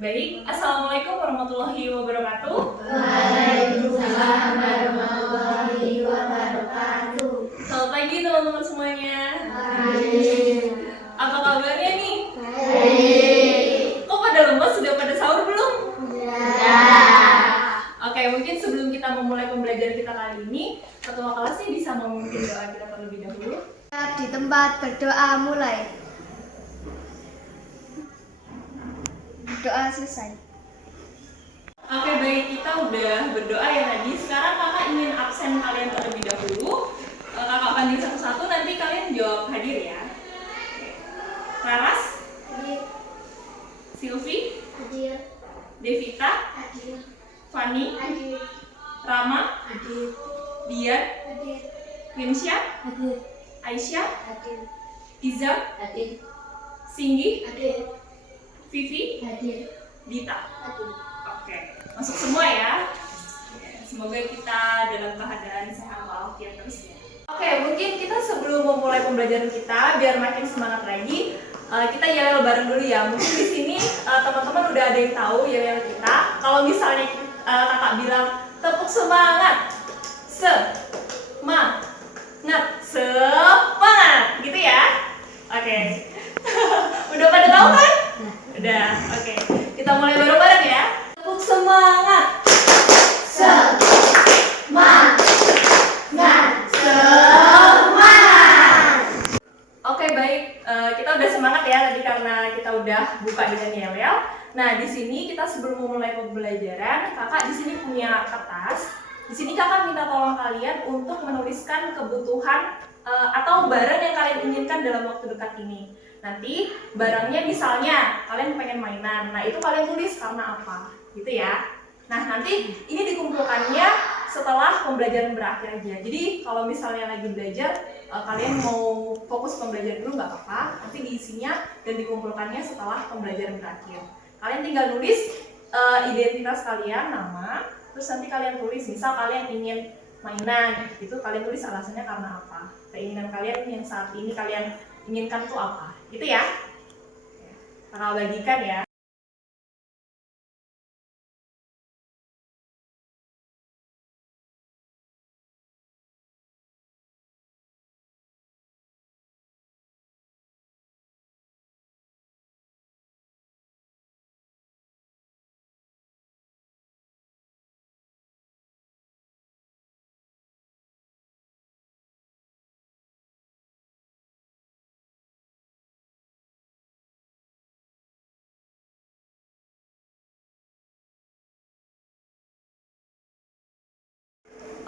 Baik, Assalamualaikum warahmatullahi wabarakatuh. Waalaikumsalam warahmatullahi wabarakatuh. Selamat pagi teman-teman semuanya. Baik. Apa kabarnya nih? Baik. Kok pada lemas? Sudah pada sahur belum? Ya. Oke, mungkin sebelum kita memulai pembelajaran kita kali ini, ketua kelasnya bisa memimpin doa kita terlebih dahulu. Di tempat berdoa mulai. Doa selesai. Oke, baik, kita udah berdoa ya tadi. Sekarang kakak ingin absen kalian terlebih dahulu. Kakak panggil satu-satu, nanti kalian jawab hadir ya. Laras, Hadir. Silvi, Hadir. Devita, Hadir. Fani, Hadir. Rama, Hadir. Dian, Hadir. Winsya, Hadir. Aisyah, Hadir. Iza, Hadir. Singgi, Hadir. Vivi, Hadir. Dita. Hadir. Oke, masuk semua ya. Semoga kita dalam keadaan sehat walafiat terus ya. Oke, mungkin kita sebelum memulai pembelajaran kita, biar makin semangat lagi, kita yel bareng dulu ya. Mungkin di sini teman-teman udah ada yang tahu yel kita. Kalau misalnya kakak bilang tepuk semangat, semangat, semangat, gitu ya. Oke, udah pada tahu kan? Udah, oke. Kita mulai bareng-bareng ya. Tepuk semangat. Semangat. Oke, baik. Kita udah semangat ya tadi karena kita udah buka dengan yel-yel. Nah, di sini kita sebelum memulai pembelajaran, kakak di sini punya kertas. Di sini kakak minta tolong kalian untuk menuliskan kebutuhan atau barang yang kalian inginkan dalam waktu dekat ini. Nanti barangnya misalnya kalian pengen mainan, nah itu kalian tulis karena apa, gitu ya. Nah nanti ini dikumpulkannya setelah pembelajaran berakhir aja. Jadi kalau misalnya lagi belajar, kalian mau fokus pembelajaran dulu nggak apa-apa. Nanti diisinya dan dikumpulkannya setelah pembelajaran berakhir. Kalian tinggal nulis identitas kalian, nama, terus nanti kalian tulis. Misal kalian ingin mainan, itu kalian tulis alasannya karena apa. Keinginan kalian yang saat ini kalian inginkan itu apa, gitu ya. Kakak bagikan ya.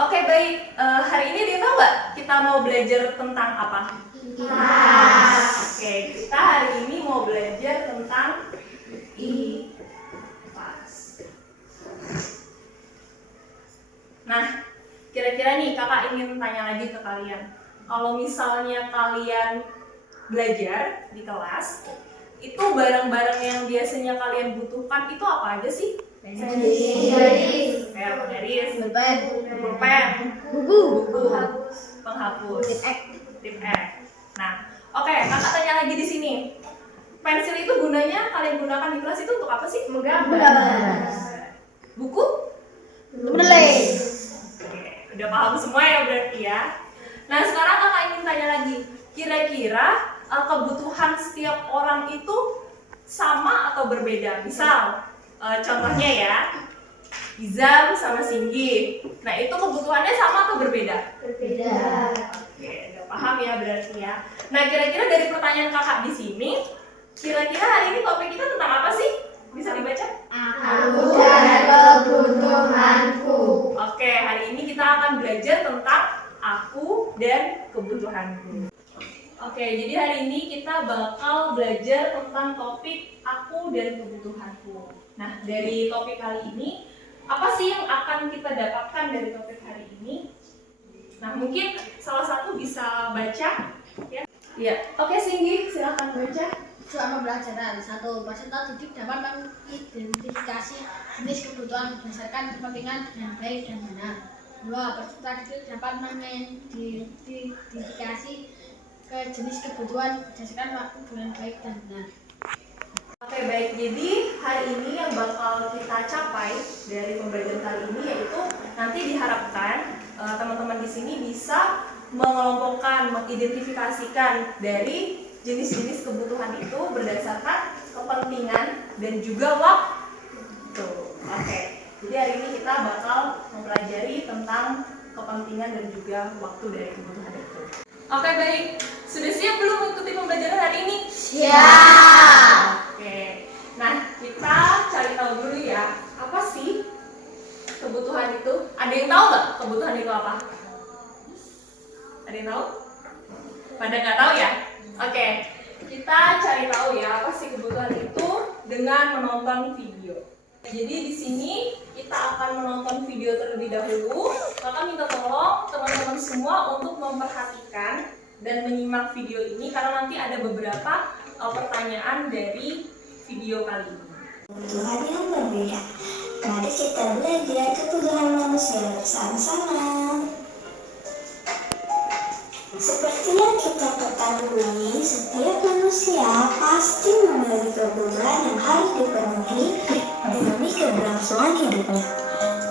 Oke, baik, hari ini dia tahu nggak kita mau belajar tentang apa? Oke, kita hari ini mau belajar tentang IPAS. Nah, kira-kira nih kakak ingin tanya lagi ke kalian. Kalau misalnya kalian belajar di kelas, itu barang-barang yang biasanya kalian butuhkan itu apa aja sih? Garis. Kayak penggaris, Pulpen. pulpen, Buku. penghapus, Tip tip X. Nah, oke, kakak tanya lagi di sini. Pensil itu gunanya kalian gunakan di kelas itu untuk apa sih? Menggambar. Buku? Menulis. Oke, udah paham semua ya berarti ya. Nah, sekarang kakak ingin tanya lagi. Kira-kira kebutuhan setiap orang itu sama atau berbeda? Misal, contohnya ya, Izam sama Singgi. Nah, itu kebutuhannya sama atau berbeda? Berbeda. Oke, udah paham ya berarti ya. Nah, kira-kira dari pertanyaan kakak di sini, kira-kira hari ini topik kita tentang apa sih? Bisa dibaca? Aku dan kebutuhanku. Oke, hari ini kita akan belajar tentang aku dan kebutuhanku. Oke, jadi hari ini kita bakal belajar tentang topik aku dan kebutuhanku. Nah, dari topik kali ini, apa sih yang akan kita dapatkan dari topik hari ini? Nah, mungkin salah satu bisa baca, ya. Iya. Oke, Singgi, silakan baca. Selama pembelajaran, 1. Peserta didik dapat mengidentifikasi jenis kebutuhan berdasarkan kepentingan dengan baik dan benar. 2. Peserta didik dapat mengidentifikasi ke jenis kebutuhan berdasarkan waktu dengan baik dan benar. Oke baik, jadi hari ini yang bakal kita capai dari pembelajaran kali ini yaitu nanti diharapkan teman-teman di sini bisa mengelompokkan, mengidentifikasikan dari jenis-jenis kebutuhan itu berdasarkan kepentingan dan juga waktu. Oke, jadi hari ini kita bakal mempelajari tentang kepentingan dan juga waktu dari kebutuhan itu. Oke baik, sudah siap belum mengikuti pembelajaran hari ini? Siap. Oke, nah kita cari tahu dulu ya, apa sih kebutuhan itu? Ada yang tahu nggak kebutuhan itu apa? Ada yang tahu? Pada nggak tahu ya? Oke, kita cari tahu ya apa sih kebutuhan itu dengan menonton video. Jadi di sini kita akan menonton video terlebih dahulu. Maka minta tolong teman-teman semua untuk memperhatikan dan menyimak video ini karena nanti ada beberapa pertanyaan dari video kali ini. Kebutuhan yang berbeda. Mari kita belajar kebutuhan manusia bersama-sama. Seperti yang kita ketahui, setiap manusia pasti memiliki kebutuhan yang harus dipenuhi demi keberlangsungan hidupnya.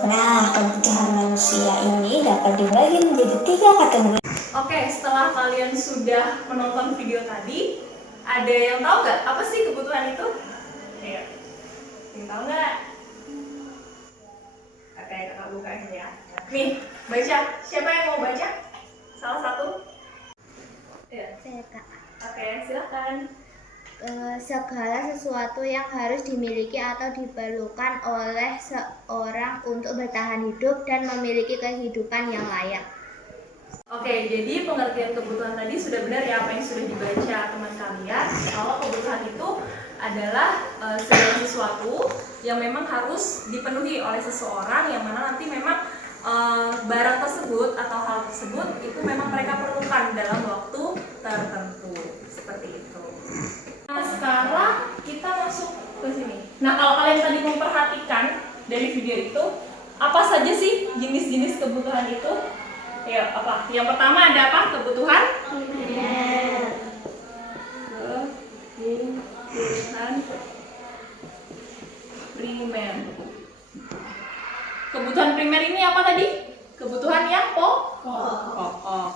Nah, kebutuhan manusia ini dapat dibagi menjadi 3 kategori. Oke, setelah kalian sudah menonton video tadi, ada yang tahu nggak apa sih kebutuhan itu? Ayo, yang tahu nggak? Oke, kakak bukain ya. Nih, baca. Siapa yang mau baca? Salah satu? Ya. Saya Kak. Oke, silakan. Segala sesuatu yang harus dimiliki atau diperlukan oleh seorang untuk bertahan hidup dan memiliki kehidupan yang layak. Oke, jadi pengertian kebutuhan tadi sudah benar ya apa yang sudah dibaca teman kalian. Kalau kebutuhan itu adalah segala sesuatu yang memang harus dipenuhi oleh seseorang yang mana nanti memang barang tersebut atau hal tersebut itu memang mereka perlukan dalam waktu tertentu seperti itu. Nah sekarang kita masuk ke sini. Nah kalau kalian tadi memperhatikan dari video itu apa saja sih jenis-jenis kebutuhan itu? Ya apa? Yang pertama ada apa? Kebutuhan primer. Kebutuhan primer ini apa tadi? Kebutuhan yang pokok.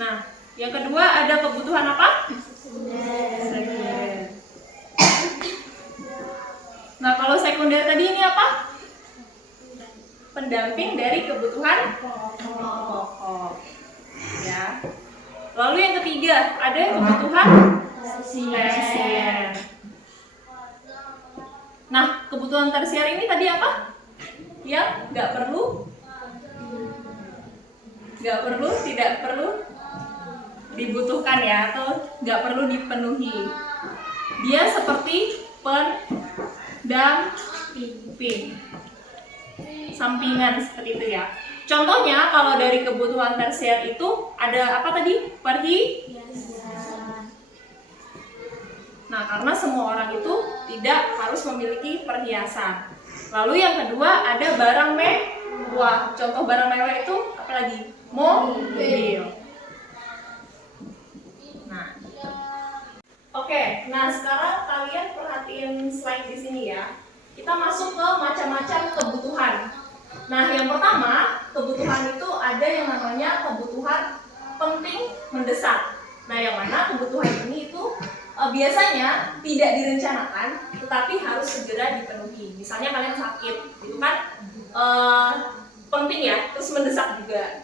Nah, yang kedua ada kebutuhan apa? Sekunder. Nah, kalau sekunder tadi ini apa? Pendamping dari kebutuhan pokok. Ya. Lalu yang ketiga ada kebutuhan tersier. Nah, kebutuhan tersier ini tadi apa? Yang tidak perlu dibutuhkan ya, atau nggak perlu dipenuhi. Dia seperti pendamping, sampingan seperti itu ya. Contohnya kalau dari kebutuhan tersier itu ada apa tadi? Perhiasan. Nah, karena semua orang itu tidak harus memiliki perhiasan. Lalu yang kedua ada barang mewah. Contoh barang mewah itu apa lagi? Mobil. Nah, oke. Nah sekarang kalian perhatiin slide di sini ya. Kita masuk ke macam-macam kebutuhan. Nah, yang pertama kebutuhan itu ada yang namanya kebutuhan penting mendesak. Nah, yang mana kebutuhan ini itu biasanya tidak direncanakan, tetapi harus segera dipenuhi. Misalnya kalian sakit, itu kan penting ya, terus mendesak juga.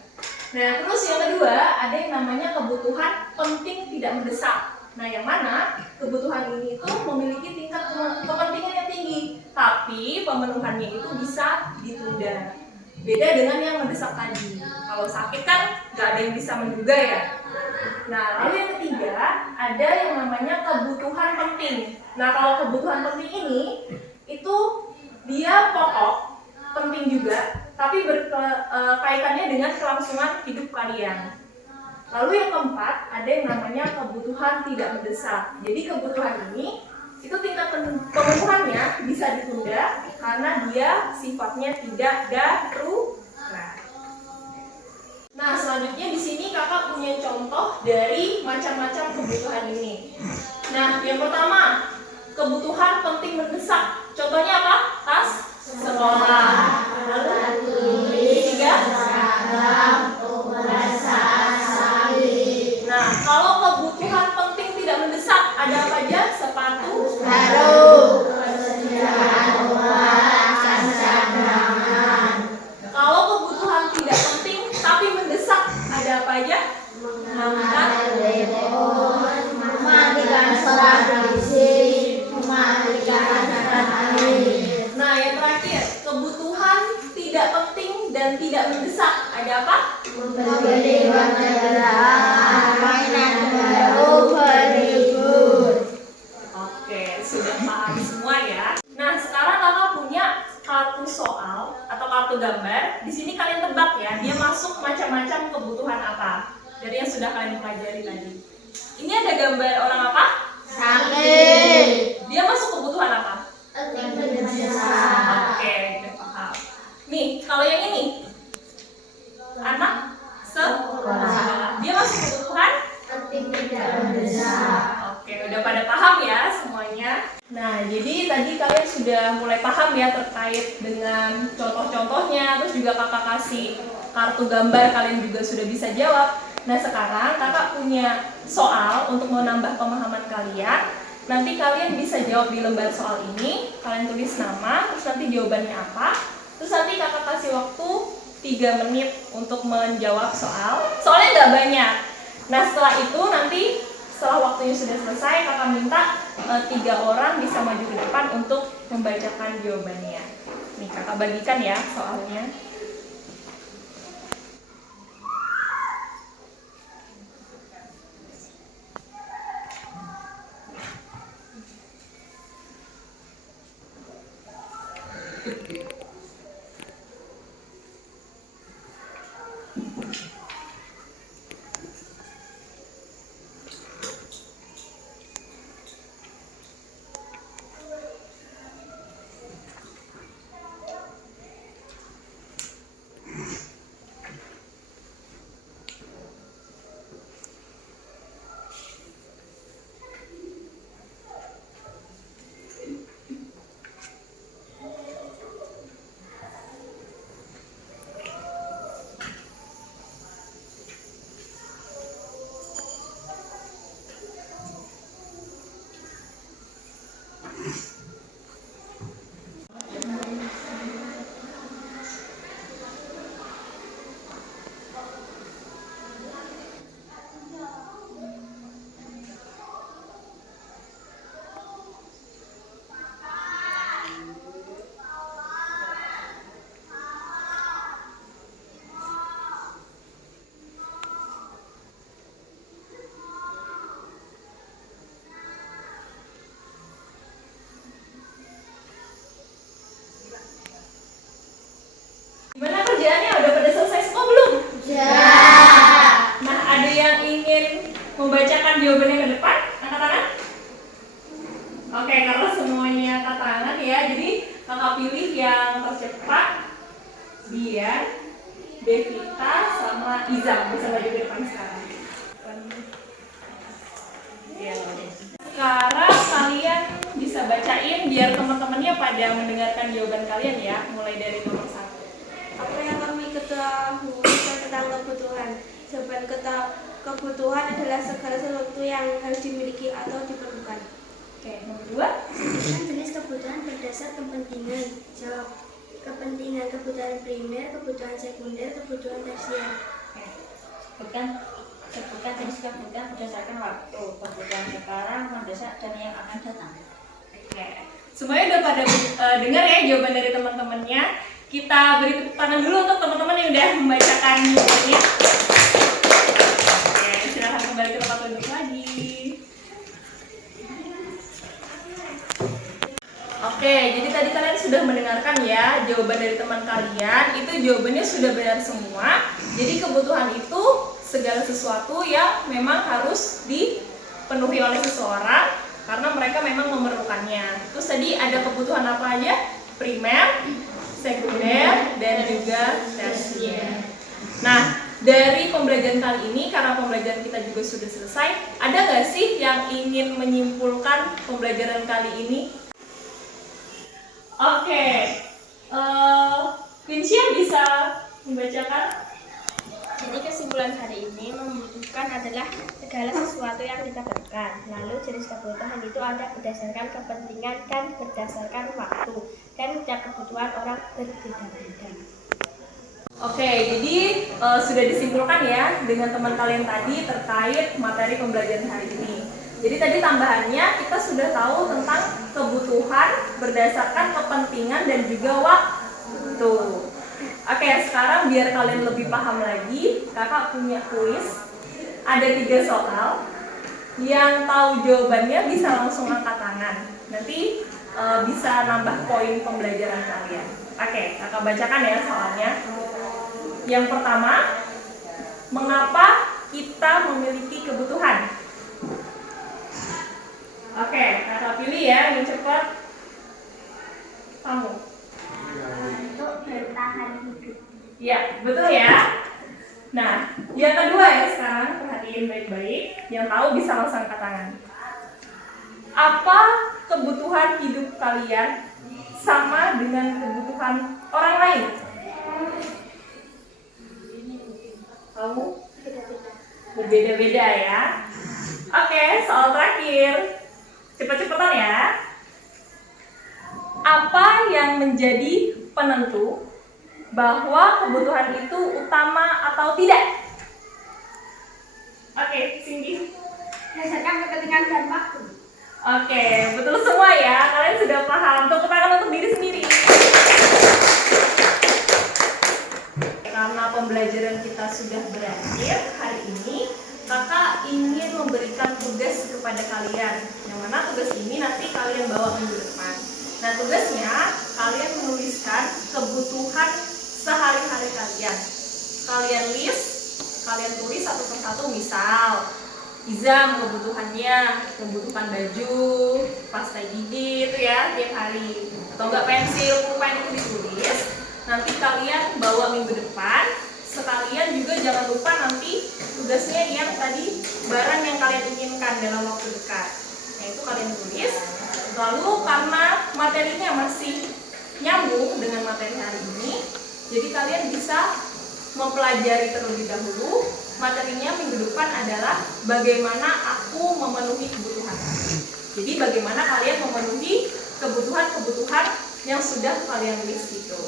Nah, terus yang kedua ada yang namanya kebutuhan penting tidak mendesak. Nah, yang mana kebutuhan ini itu memiliki tingkat kepentingan yang tinggi, tapi pemenuhannya itu bisa ditunda. Beda dengan yang mendesak tadi. Kalau sakit kan nggak ada yang bisa menduga ya. Nah, lalu yang ketiga ada yang namanya kebutuhan penting. Nah, kalau kebutuhan penting ini itu dia pokok, penting juga, tapi berkaitannya dengan kelangsungan hidup kalian. Lalu yang keempat ada yang namanya kebutuhan tidak mendesak. Jadi kebutuhan ini itu tingkat pemenuhannya bisa ditunda karena dia sifatnya tidak darurat. Nah, selanjutnya di sini kakak punya contoh dari macam-macam kebutuhan ini. Nah, yang pertama, kebutuhan penting mendesak. Contohnya apa? Tas sekolah. Lalu tiga. Nah, kalau kebutuhan penting tidak mendesak, ada apa aja? Sepatu, kalau kebutuhan tidak penting tapi mendesak, ada apa aja? Mengangkat. Nah, yang terakhir, kebutuhan tidak penting dan tidak mendesak, ada apa? Oke, sudah paham semua ya. Nah, sekarang kakak punya kartu soal atau kartu gambar. Di sini kalian tebak ya, dia masuk macam-macam kebutuhan apa dari yang sudah kalian pelajari tadi. Ini ada gambar orang apa? Dia masuk kebutuhan apa? Oke, udah paham. Nih, kalau yang ini, anak sekolah. Dia masuk kebutuhan? Oke, udah pada paham ya semuanya. Nah, jadi tadi kalian sudah mulai paham ya terkait dengan contoh-contohnya, terus juga kakak kasih kartu gambar, kalian juga sudah bisa jawab. Nah, sekarang kakak punya soal untuk menambah pemahaman kalian. Nanti kalian bisa jawab di lembar soal ini, kalian tulis nama, terus nanti jawabannya apa. Terus nanti kakak kasih waktu 3 menit untuk menjawab soal. Soalnya nggak banyak. Nah, setelah itu nanti setelah waktunya sudah selesai, kakak minta 3 orang bisa maju ke depan untuk membacakan jawabannya. Nih, kakak bagikan ya soalnya. Gimana kerjaannya? Udah pada selesai semua belum? Nah, ada yang ingin membacakan jawabannya ke depan? Angkat tangan. Oke, karena semuanya angkat tangan ya, jadi kakak pilih yang tercepat. Dian, Devita, sama Iza bisa maju ke depan sekarang. Ya. Sekarang kalian bisa bacain biar teman-temannya pada mendengarkan jawaban kalian ya, mulai dari nomor 1. Apa yang kami ketahui tentang kebutuhan? Jawaban kebutuhan adalah segala sesuatu yang harus dimiliki atau diperlukan. Oke, nomor 2. Sebutkan jenis kebutuhan berdasar kepentingan. Jawab. Kepentingan kebutuhan primer, kebutuhan sekunder, kebutuhan tersier. Sebutkan jenis kebutuhan berdasarkan waktu, kebutuhan sekarang, mendesak, dan yang akan datang. Oke, semuanya udah pada dengar ya jawaban dari teman-temannya. Kita beri tepuk tangan dulu untuk teman-teman yang udah membacakan jawabannya. Oke, silakan kembali ke tempat duduk lagi. Oke, jadi tadi kalian sudah mendengarkan ya jawaban dari teman kalian. Itu jawabannya sudah benar semua. Jadi kebutuhan itu segala sesuatu yang memang harus dipenuhi oleh seseorang karena mereka memang memerlukannya. Terus tadi ada kebutuhan apa aja? Primer, sekunder, dan juga tersier. Nah, dari pembelajaran kali ini, karena pembelajaran kita juga sudah selesai, ada nggak sih yang ingin menyimpulkan pembelajaran kali ini? Oke, Vincia bisa membacakan? Jadi kesimpulan hari ini membutuhkan adalah segala sesuatu yang kita berikan. Lalu jenis kebutuhan itu ada berdasarkan kepentingan dan berdasarkan waktu. Dan setiap kebutuhan orang berbeda-beda. Oke, jadi sudah disimpulkan ya dengan teman kalian tadi terkait materi pembelajaran hari ini. Jadi tadi tambahannya kita sudah tahu tentang kebutuhan berdasarkan kepentingan dan juga waktu. Oke, sekarang biar kalian lebih paham lagi, kakak punya kuis. Ada 3 soal. Yang tahu jawabannya bisa langsung angkat tangan. Nanti bisa nambah poin pembelajaran kalian. Oke, kakak bacakan ya soalnya. Yang pertama, mengapa kita memiliki kebutuhan? Oke, kakak pilih ya, yang cepat. Kamu. Untuk bertahan hidup. Ya, betul ya. Nah, yang kedua ya sekarang, perhatiin baik-baik. Yang tahu bisa langsung angkat tangan. Apa kebutuhan hidup kalian sama dengan kebutuhan orang lain? Kamu? Berbeda-beda ya. Oke, soal terakhir. Cepet-cepetan ya. Apa yang menjadi penentu bahwa kebutuhan itu utama atau tidak? Oke, Cindy. Berdasarkan kepentingan dan waktu. Oke, betul semua ya. Kalian sudah paham. Tepuk tangan untuk diri sendiri. Karena pembelajaran kita sudah berakhir hari ini, kakak ingin memberikan tugas kepada kalian. Yang mana tugas ini nanti kalian bawa minggu depan. Nah, tugasnya kalian menuliskan kebutuhan sehari-hari kalian. Kalian list, kalian tulis satu persatu. Misal Izam kebutuhannya membutuhkan baju, pasta gigi itu ya tiap hari. Atau enggak pensil, pulpen itu ditulis. Nanti kalian bawa minggu depan. Sekalian juga jangan lupa nanti tugasnya yang tadi barang yang kalian inginkan dalam waktu dekat. Nah, itu kalian tulis. Lalu karena materinya masih nyambung dengan materi hari ini, jadi kalian bisa mempelajari terlebih dahulu. Materinya minggu depan adalah bagaimana aku memenuhi kebutuhan. Jadi bagaimana kalian memenuhi kebutuhan-kebutuhan yang sudah kalian list itu.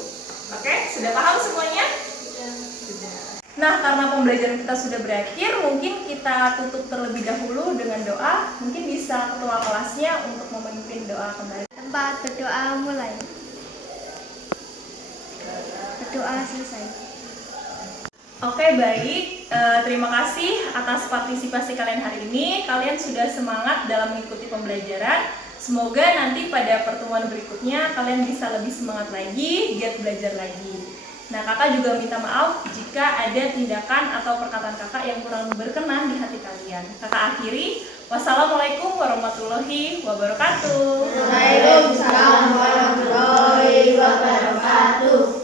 Oke, sudah paham semuanya? Sudah. Nah, karena pembelajaran kita sudah berakhir, mungkin kita tutup terlebih dahulu dengan doa. Mungkin bisa ketua kelasnya untuk memimpin doa kembali. Tempat berdoa mulai. Berdoa selesai. Oke, baik. Terima kasih atas partisipasi kalian hari ini. Kalian sudah semangat dalam mengikuti pembelajaran. Semoga nanti pada pertemuan berikutnya kalian bisa lebih semangat lagi, giat belajar lagi. Nah, kakak juga minta maaf jika ada tindakan atau perkataan kakak yang kurang berkenan di hati kalian. Kakak akhiri. Wassalamualaikum warahmatullahi wabarakatuh. Waalaikumsalam warahmatullahi wabarakatuh.